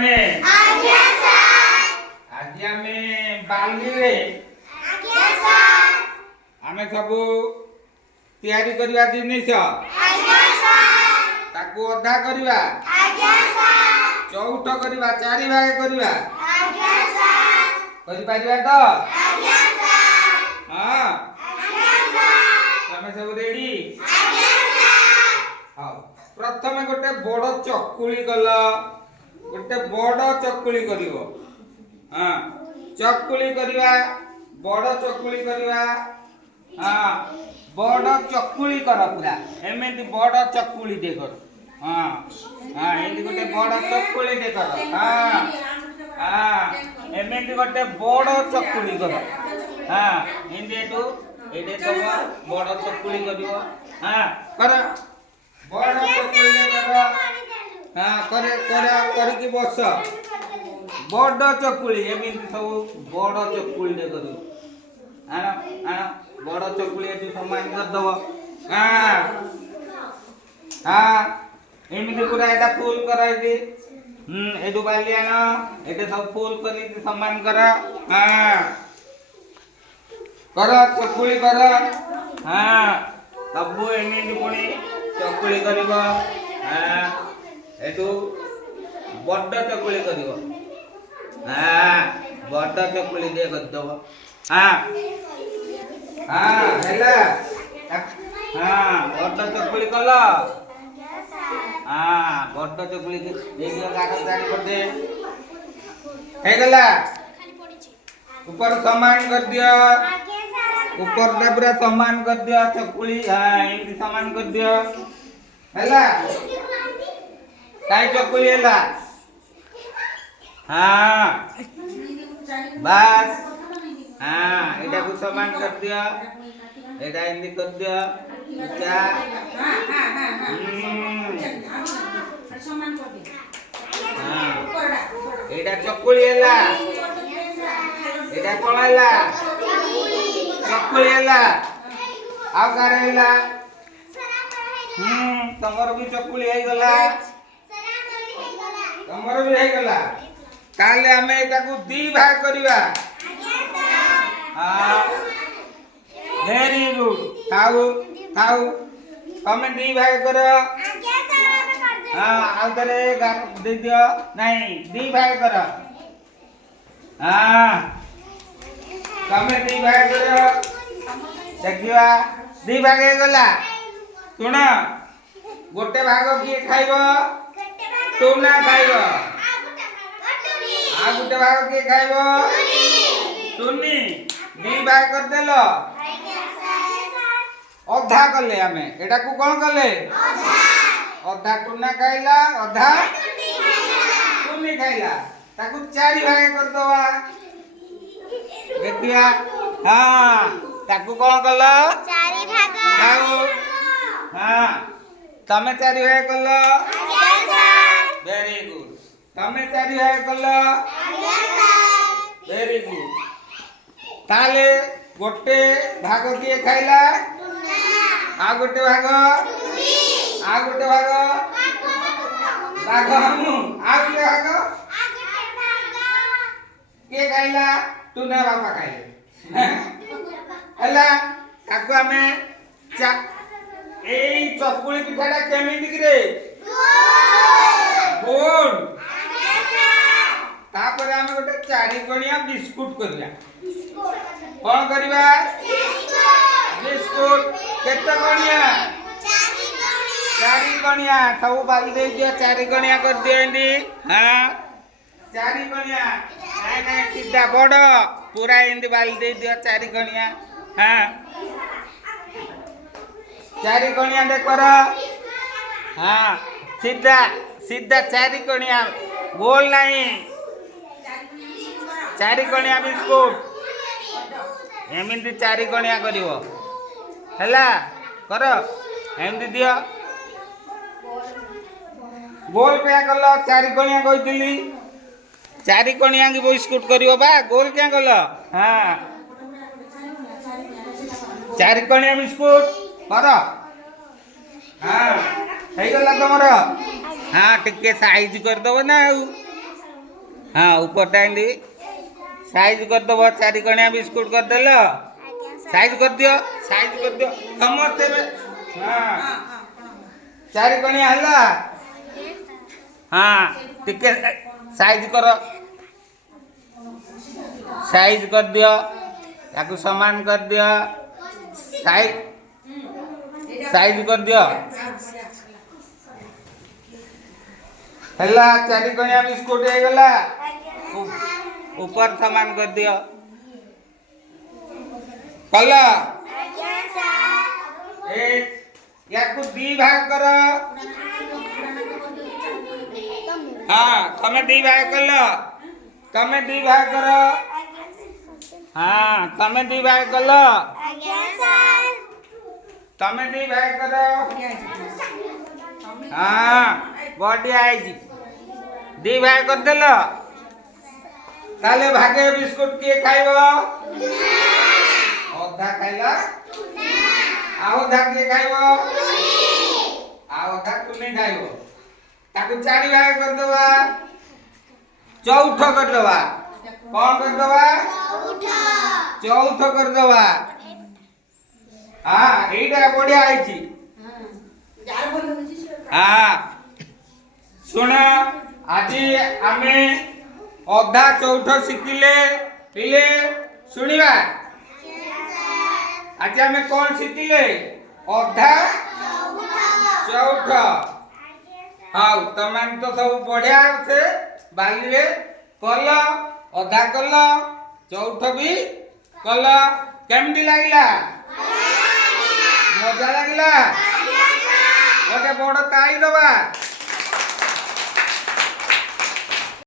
आज आमे बाली रे आमे सब तैयारी करवा जिनिस ताकू अधा करवा चौठ करवा चारि भाग करवा करि परिवा तो हां तमे सब रेडी हां प्रथम गोटे बड़ चकुली कल गोटे बड़ चकुली करिवो हां चकुली करवा बड़ चकुली करवा हां बड़ चकुली कर पूरा एमेंती बड़ चकुली दे कर हां हां एंती गोटे बड़ चकुली दे कर हां हां एमेंती गोटे बड़ चकुली कर हां एंती एटू एटे तो बड़ चकुली करिवो हां कर बड़ चकुली कर हां करे करे करी की बस बड़ चकुली एमिति सब बड़ चकुली दे करू आना आना बड़ चकुली एटू समान कर दबो हां हां एमिति पूरा एटा फुल कराई दी एटू बाली आना एटे सब फुल करी समान कर हां कर चकुली कर हां सब एमिति पुणी चकुली करबो हां एटू बड़ चकुली करबो हां बड़ चकुली दे कर दबो हां हां हेला हां बड़ चकुली कल हां बड़ चकुली दे दियो कागज दानी कर दे हे गला ऊपर समान कर दियो ऊपर ला पूरा समान कर दियो चकुली हां एंती समान कर दियो हेला काई चकुली हेला हां बस हां एटा को समान कर दियो एटा एंती कर दियो क्या हां हां हां समान कर दियो हां एटा चकुली हेला एटा कोन हेला चकुली हेला आ कार हेला तमर भी चकुली हे गला तमर भी हे गला ताले हमें एटा को दी भाग करबा हां वेरी गुड खाऊ खाऊ तमे दी भाग करो हां आउतरे दे दियो नहीं दी भाग करो हां तमे दी भाग करो देखिवा दी भाग हे गला सुन गोटे भाग किए खाइबो तू ना खाइबो आ गोटे भाग किए खाइबो तुनी दी भाग कर देलो अधा कले हमें एटा को कोन कले अधा टुना खाइला अधा तुनी खाइला ताकू चारि भाग कर दवा देखिया हां ताकू कोन कलो चारि भाग खाओ हां तमे चारि भाग कलो आज्ञा सर वेरी गुड तमे चारि भाग कलो आज्ञा सर वेरी गुड ताले गोटे भाग किए खाइला आ गोटे भाग आ गोटे भाग भाग हमु आ गोटे भाग के खाइला तू ना बापा खाइले हला ताको हमें चा एई चकुली पिठाटा केमिति रे गोल तापर हमें गोटे चारि गणिया बिस्कुट करिया कौन करिवा बिस्कुट केते गणिया चारि गणिया सब बाली दे दियो चारि गणिया कर दियो एंदी हां चारि गणिया नहीं नहीं सीधा बड़ पूरा एंदी बाली दे दियो चारि गणिया हां चारि गणिया दे कर हां सीधा सीधा चारि गणिया गोल नहीं चारि गणिया बिस्कुट एमिति चारि गणिया करिवो हैला कर एमिति दियो गोल क्या कल चारि गणिया कहितली चारि गणिया की बिस्कुट करिवो बा गोल क्या कल हां चारि गणिया बिस्कुट कर हां हे गला तमरो हां टिके साइज कर दबो ना हाँ ऊपर टाइम दी साइज कर दब 4 कणिया बिस्कुट कर देल साइज कर दियो समस्ते हाँ 4 कणिया हल्ला हाँ टिके साइज कर दियो याकू समान कर दियो साइज कर दियो हल्ला 4 कणिया बिस्कुट हो गला ऊपर समान कर दियो कल याकू 2 भाग कर हाँ तमें 2 भाग कर तमें 2 भाग कर हाँ तमें 2 भाग कर तमें 2 भाग कर हाँ बॉडी आई 2 भाग कर देल ताले भागे बिस्कुट किए खाइब अधा खाइला आधा किए खाइब आधा तुने खाइब ताकू 4 भाग कर दवा चौथ कर दवा कौन कर दवा चौथ कर दवा हाँ एटा बढ़िया आइची हाँ सुन आज आमे अधा चौथ शिखिले पिले सुनिबा आज आमे कौन शिखिले अधा चौथ हाँ तमान तो सब बढ़िया से बाली रे कल अधा कल चौथ भी कल केमती लागिला मजा लागिला गोटे बड़ ताई दबा।